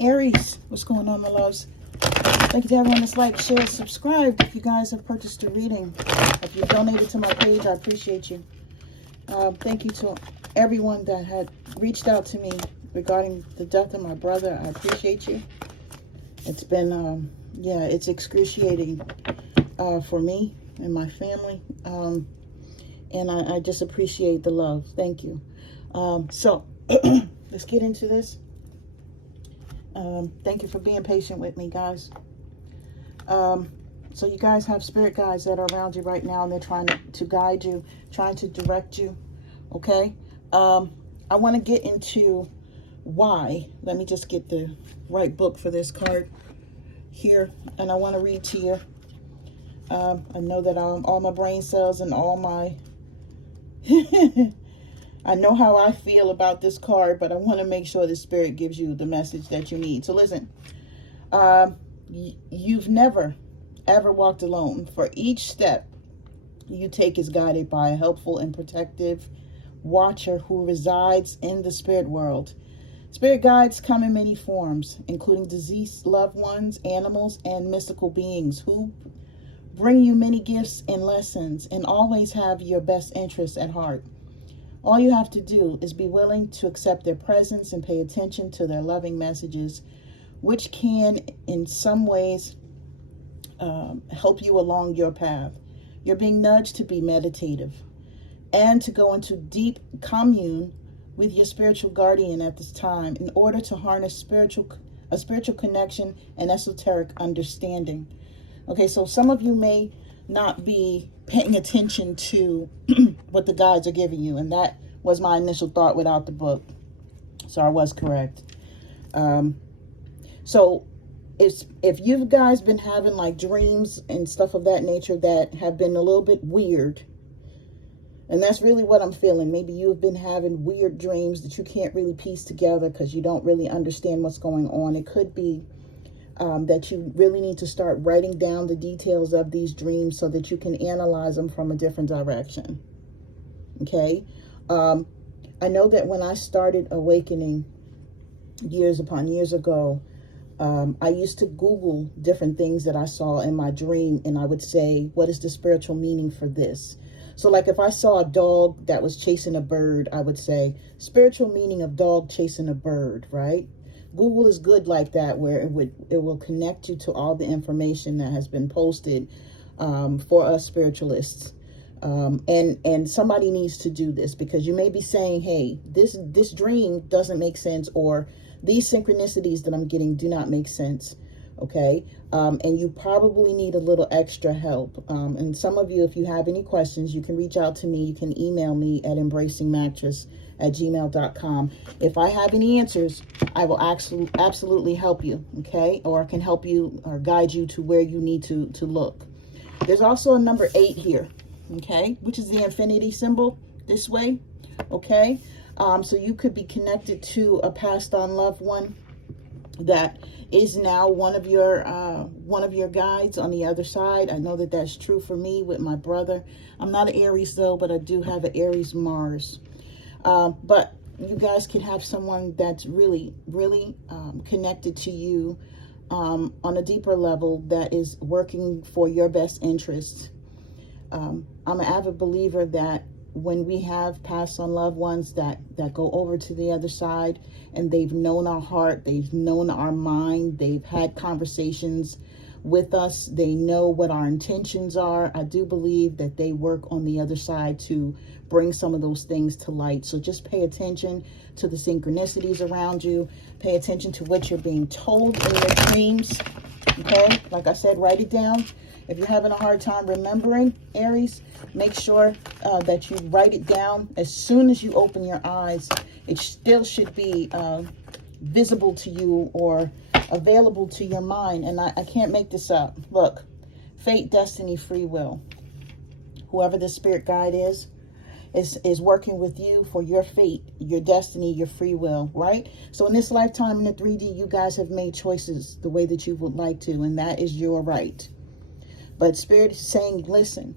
Aries, what's going on, my loves? Thank you to everyone that's liked, shared, subscribed. If you guys have purchased a reading, if you donated to my page, I appreciate you. Thank you to everyone that had reached out to me regarding the death of my brother. I appreciate you. It's been, yeah, it's excruciating for me and my family. And I just appreciate the love. Thank you. So, let's get into this. Thank you for being patient with me, guys. So you guys have spirit guides that are around you right now, and they're trying to guide you, trying to direct you. Okay. I want to get into why. Let me just get the right book for this card here, and I want to read to you. I know that all my brain cells and all my I know how I feel about this card, but I want to make sure the spirit gives you the message that you need. So listen, you've never, ever walked alone. For each step you take is guided by a helpful and protective watcher who resides in the spirit world. Spirit guides come in many forms, including deceased loved ones, animals, and mystical beings who bring you many gifts and lessons and always have your best interests at heart. All you have to do is be willing to accept their presence and pay attention to their loving messages, which can, in some ways, help you along your path. You're being nudged to be meditative and to go into deep commune with your spiritual guardian at this time in order to harness a spiritual connection and esoteric understanding. Okay, so some of you may not be paying attention to what the guides are giving you, and that was my initial thought without the book, so I was correct. So if you guys been having like dreams and stuff of that nature that have been a little bit weird, and that's really what I'm feeling, maybe you've been having weird dreams that you can't really piece together because you don't really understand what's going on. It could be that you really need to start writing down the details of these dreams so that you can analyze them from a different direction. Okay. I know that when I started awakening years upon years ago, I used to Google different things that I saw in my dream, and I would say, what is the spiritual meaning for this? So like if I saw a dog that was chasing a bird, I would say, spiritual meaning of dog chasing a bird, right? Google is good like that, where it will connect you to all the information that has been posted for us spiritualists. And somebody needs to do this, because you may be saying, hey, this dream doesn't make sense, or these synchronicities that I'm getting do not make sense. Okay. And you probably need a little extra help. And some of you, if you have any questions, you can reach out to me. You can email me at embracingmattress@gmail.com. If I have any answers, I will absolutely help you. Okay. Or I can help you or guide you to where you need to look. There's also a number 8 here. Okay. Which is the infinity symbol this way. Okay. So you could be connected to a passed on loved one that is now one of your guides on the other side. I know that that's true for me with my brother. I'm not an Aries though, but I do have an Aries Mars. But you guys can have someone that's really connected to you on a deeper level that is working for your best interests. I'm an avid believer that when we have passed on loved ones that go over to the other side, and they've known our heart, they've known our mind, they've had conversations with us, they know what our intentions are, I do believe that they work on the other side to bring some of those things to light. So just pay attention to the synchronicities around you. Pay attention to what you're being told in your dreams. Okay, like I said, write it down. If you're having a hard time remembering, Aries, make sure that you write it down. As soon as you open your eyes, it still should be visible to you or available to your mind. And I can't make this up. Look, fate, destiny, free will. Whoever the spirit guide is working with you for your fate, your destiny, your free will, right? So in this lifetime in the 3D, you guys have made choices the way that you would like to, and that is your right. But Spirit is saying, listen,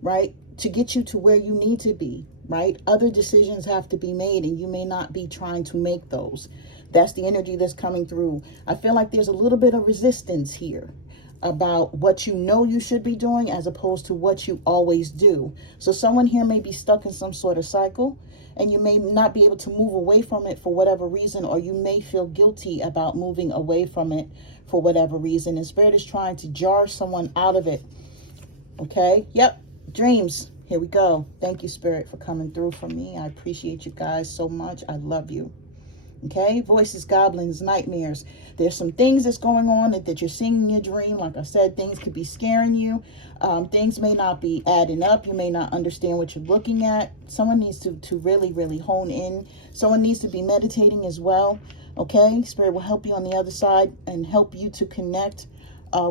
right, to get you to where you need to be, right? Other decisions have to be made, and you may not be trying to make those. That's the energy that's coming through. I feel like there's a little bit of resistance here about what you know you should be doing as opposed to what you always do. So someone here may be stuck in some sort of cycle, and you may not be able to move away from it for whatever reason, or you may feel guilty about moving away from it for whatever reason. And Spirit is trying to jar someone out of it. Okay? Yep. Dreams. Here we go. Thank you, Spirit, for coming through for me. I appreciate you guys so much. I love you. Okay, voices, goblins, nightmares. There's some things that's going on that you're seeing in your dream. Like I said, things could be scaring you. Things may not be adding up. You may not understand what you're looking at. Someone needs to really, really hone in. Someone needs to be meditating as well. Okay, Spirit will help you on the other side and help you to connect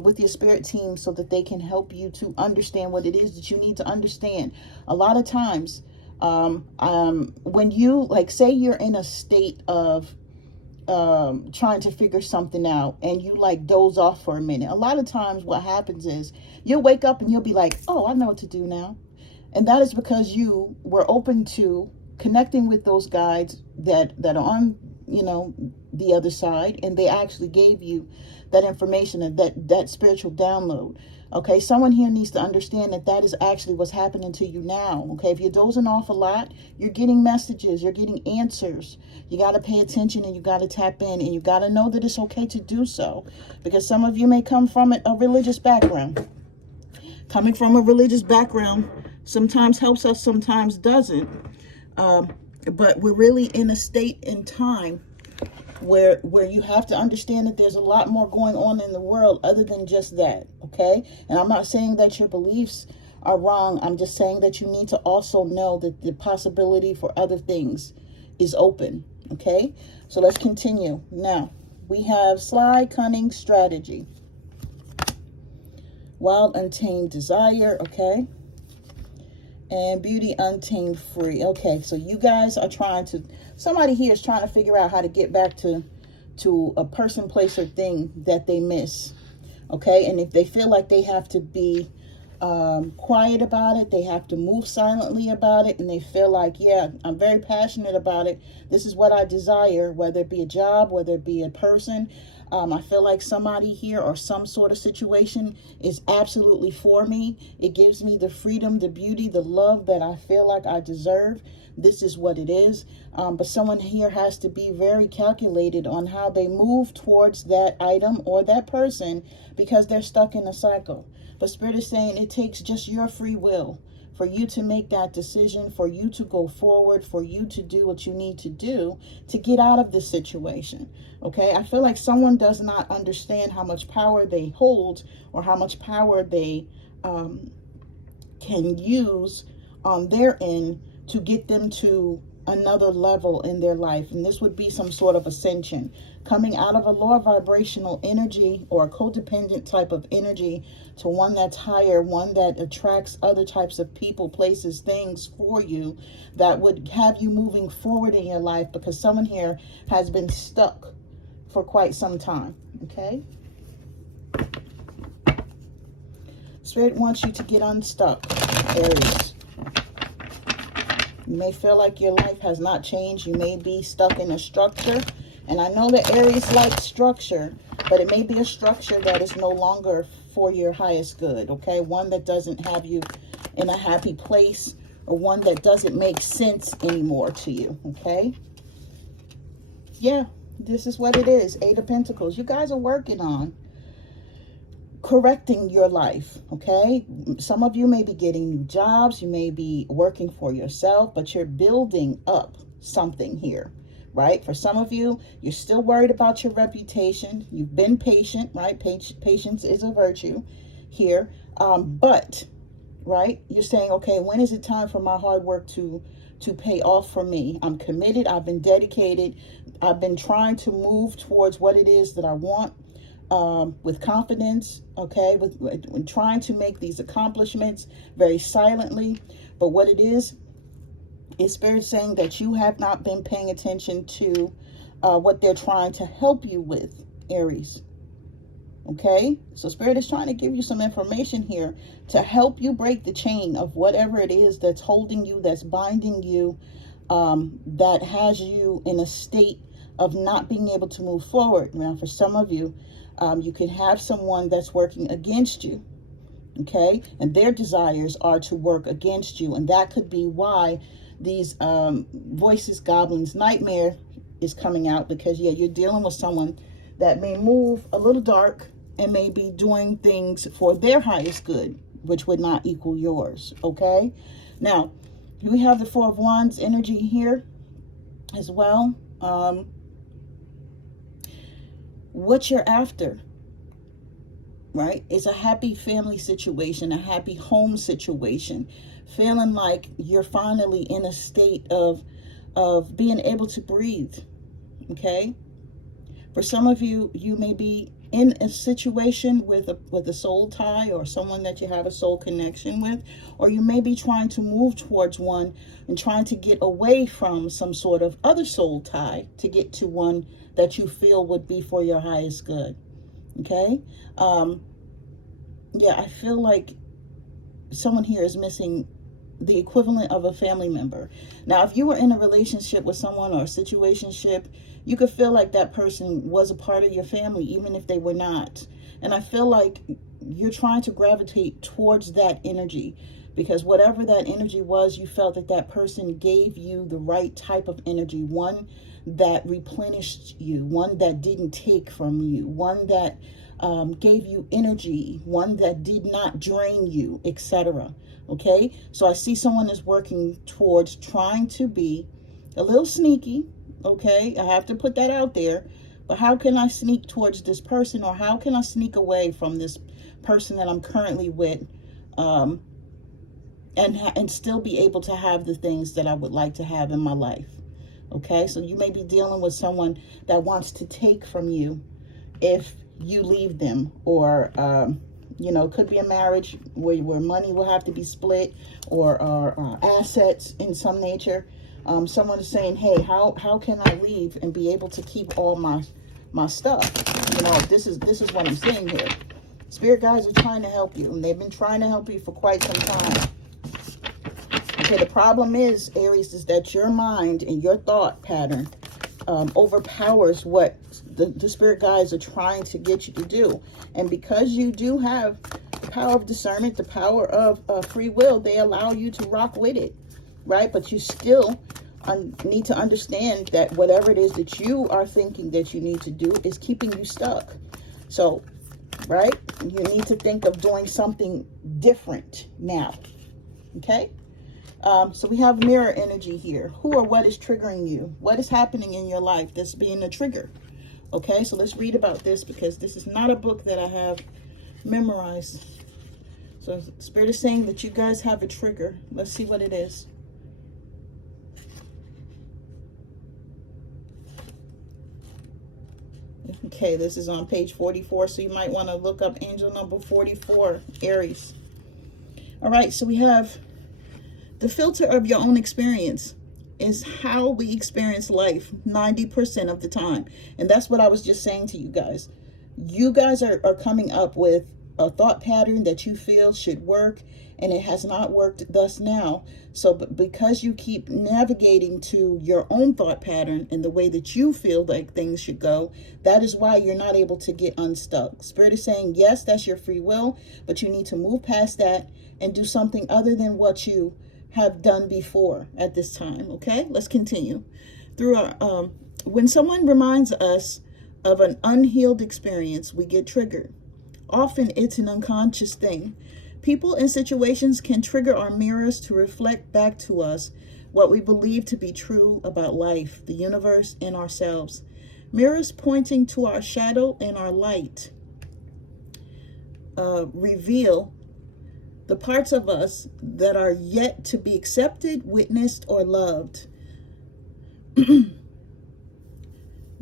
with your spirit team so that they can help you to understand what it is that you need to understand. A lot of times, when you, like, say you're in a state of trying to figure something out and you like doze off for a minute, a lot of times what happens is you'll wake up and you'll be like, oh, I know what to do now. And that is because you were open to connecting with those guides that are on, you know, the other side, and they actually gave you that information and that spiritual download. Okay, someone here needs to understand that is actually what's happening to you now. Okay, if you're dozing off a lot, you're getting messages, you're getting answers. You got to pay attention and you got to tap in, and you got to know that it's okay to do so, because some of you may come from a religious background. Coming from a religious background sometimes helps us, sometimes doesn't. But we're really in a state in time where you have to understand that there's a lot more going on in the world other than just that. Okay, and I'm not saying that your beliefs are wrong. I'm just saying that you need to also know that the possibility for other things is open. Okay, so let's continue. Now we have sly, cunning, strategy, wild, untamed desire. Okay, and beauty, untamed, free. Okay, so you guys are trying to, somebody here is trying to figure out how to get back to a person, place, or thing that they miss. Okay, and if they feel like they have to be quiet about it, they have to move silently about it, and they feel like, yeah, I'm very passionate about it. This is what I desire, whether it be a job, whether it be a person. I feel like somebody here or some sort of situation is absolutely for me. It gives me the freedom, the beauty, the love that I feel like I deserve. This is what it is. But someone here has to be very calculated on how they move towards that item or that person, because they're stuck in a cycle. But Spirit is saying it takes just your free will for you to make that decision, for you to go forward, for you to do what you need to do to get out of this situation. Okay, I feel like someone does not understand how much power they hold or how much power they can use on their end to get them to another level in their life. And this would be some sort of ascension, coming out of a lower vibrational energy or a codependent type of energy to one that's higher, one that attracts other types of people, places, things for you that would have you moving forward in your life, because someone here has been stuck for quite some time. Okay, Spirit wants you to get unstuck, Aries. You may feel like your life has not changed. You may be stuck in a structure. And I know that Aries likes structure, but it may be a structure that is no longer for your highest good, okay? One that doesn't have you in a happy place, or one that doesn't make sense anymore to you, okay? Yeah, this is what it is. Eight of Pentacles. You guys are working on correcting your life, okay? Some of you may be getting new jobs. You may be working for yourself, but you're building up something here, right? For some of you, you're still worried about your reputation. You've been patient, right? Patience is a virtue here. But, right, you're saying, okay, when is it time for my hard work to pay off for me? I'm committed. I've been dedicated. I've been trying to move towards what it is that I want. With confidence, okay, with trying to make these accomplishments very silently. But what it is Spirit saying that you have not been paying attention to what they're trying to help you with, Aries. Okay, so Spirit is trying to give you some information here to help you break the chain of whatever it is that's holding you, that's binding you, that has you in a state of not being able to move forward. Now, for some of you, you can have someone that's working against you, okay? And their desires are to work against you. And that could be why these voices, goblins, nightmare is coming out, because, yeah, you're dealing with someone that may move a little dark and may be doing things for their highest good, which would not equal yours, okay? Now, we have the Four of Wands energy here as well. What you're after, right, is a happy family situation, a happy home situation, feeling like you're finally in a state of being able to breathe, okay? For some of you, you may be in a situation with a soul tie, or someone that you have a soul connection with, or you may be trying to move towards one and trying to get away from some sort of other soul tie to get to one that you feel would be for your highest good, okay? Yeah, I feel like someone here is missing the equivalent of a family member. Now, if you were in a relationship with someone or a situationship, you could feel like that person was a part of your family, even if they were not. And I feel like you're trying to gravitate towards that energy, because whatever that energy was, you felt that that person gave you the right type of energy, one that replenished you, one that didn't take from you, one that gave you energy, one that did not drain you, etc. Okay, so I see someone is working towards trying to be a little sneaky. Okay, I have to put that out there. But how can I sneak towards this person, or how can I sneak away from this person that I'm currently with, and still be able to have the things that I would like to have in my life? Okay, so you may be dealing with someone that wants to take from you if you leave them, or you know, could be a marriage where money will have to be split, or assets in some nature. Someone is saying, hey, how can I leave and be able to keep all my stuff? You know, this is what I'm saying here. Spirit guides are trying to help you, and they've been trying to help you for quite some time. Okay, the problem is, Aries, is that your mind and your thought pattern overpowers what the spirit guides are trying to get you to do. And because you do have the power of discernment, the power of free will, they allow you to rock with it, right? But you still need to understand that whatever it is that you are thinking that you need to do is keeping you stuck. So, right, you need to think of doing something different now, okay? So we have mirror energy here. Who or what is triggering you? What is happening in your life that's being a trigger? Okay, so let's read about this, because this is not a book that I have memorized. So Spirit is saying that you guys have a trigger. Let's see what it is. Okay, this is on page 44, so you might want to look up angel number 44, Aries. All right, so we have the filter of your own experience is how we experience life 90% of the time. And that's what I was just saying to you guys. You guys are coming up with a thought pattern that you feel should work, and it has not worked thus now. So because you keep navigating to your own thought pattern and the way that you feel like things should go, that is why you're not able to get unstuck. Spirit is saying, yes, that's your free will, but you need to move past that and do something other than what you have done before at this time. Okay, let's continue. Through our when someone reminds us of an unhealed experience, we get triggered. Often it's an unconscious thing. People and situations can trigger our mirrors to reflect back to us what we believe to be true about life, the universe, and ourselves. Mirrors pointing to our shadow and our light reveal the parts of us that are yet to be accepted, witnessed, or loved.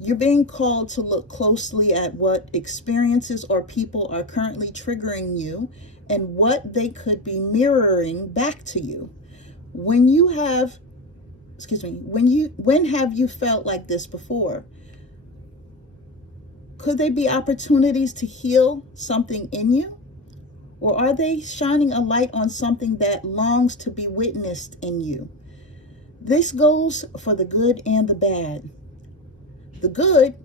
You're being called to look closely at what experiences or people are currently triggering you and what they could be mirroring back to you. When have you felt like this before? Could they be opportunities to heal something in you? Or are they shining a light on something that longs to be witnessed in you? This goes for the good and the bad. The good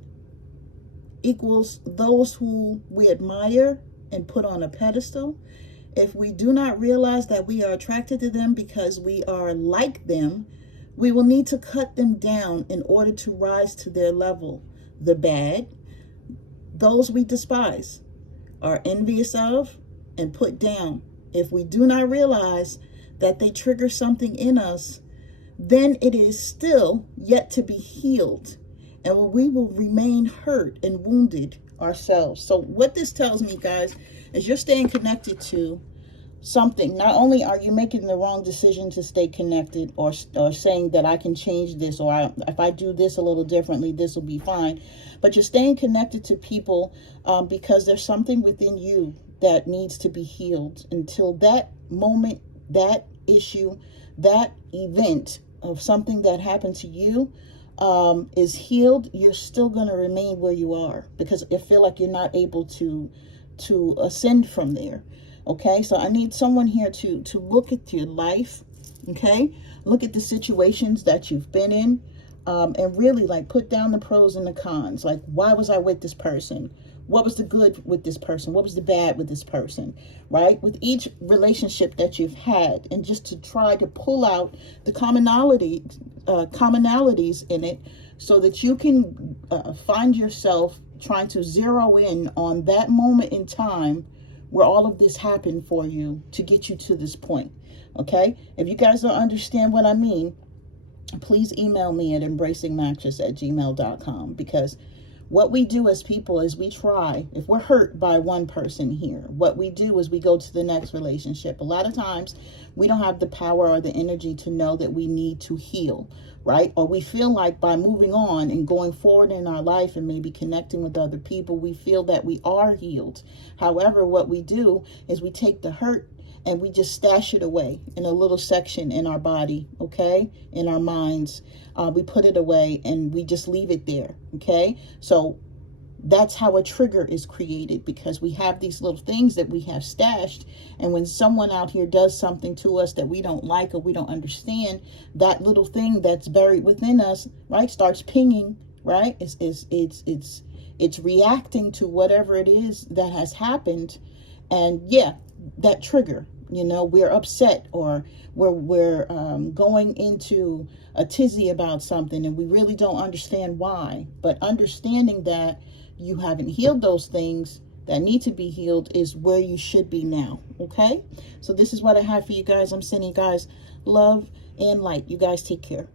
equals those who we admire and put on a pedestal. If we do not realize that we are attracted to them because we are like them, we will need to cut them down in order to rise to their level. The bad, those we despise, are envious of, and put down. If we do not realize that they trigger something in us, then it is still yet to be healed, and we will remain hurt and wounded ourselves. So what this tells me, guys, is you're staying connected to something. Not only are you making the wrong decision to stay connected, or saying that I can change this, or if I do this a little differently, this will be fine, but you're staying connected to people because there's something within you that needs to be healed. Until that moment, that issue, that event of something that happened to you is healed, you're still going to remain where you are, because you feel like you're not able to ascend from there. Okay, so I need someone here to look at your life. Okay, look at the situations that you've been in, and really like put down the pros and the cons. Like, why was I with this person? What was the good with this person? What was the bad with this person? Right? With each relationship that you've had, and just to try to pull out the commonalities in it, so that you can find yourself trying to zero in on that moment in time where all of this happened for you to get you to this point. Okay? If you guys don't understand what I mean, please email me at embracingmattress@gmail.com, because what we do as people is we try, if we're hurt by one person here, what we do is we go to the next relationship. A lot of times we don't have the power or the energy to know that we need to heal, right? Or we feel like by moving on and going forward in our life and maybe connecting with other people, we feel that we are healed. However, what we do is we take the hurt and we just stash it away in a little section in our body, okay? In our minds. We put it away and we just leave it there, okay? So that's how a trigger is created, because we have these little things that we have stashed, and when someone out here does something to us that we don't like or we don't understand, that little thing that's buried within us, right, starts pinging, right? It's reacting to whatever it is that has happened, and yeah, that trigger. You know, we're upset, or we're going into a tizzy about something, and we really don't understand why. But understanding that you haven't healed those things that need to be healed is where you should be now. Okay? So this is what I have for you guys. I'm sending you guys love and light. You guys take care.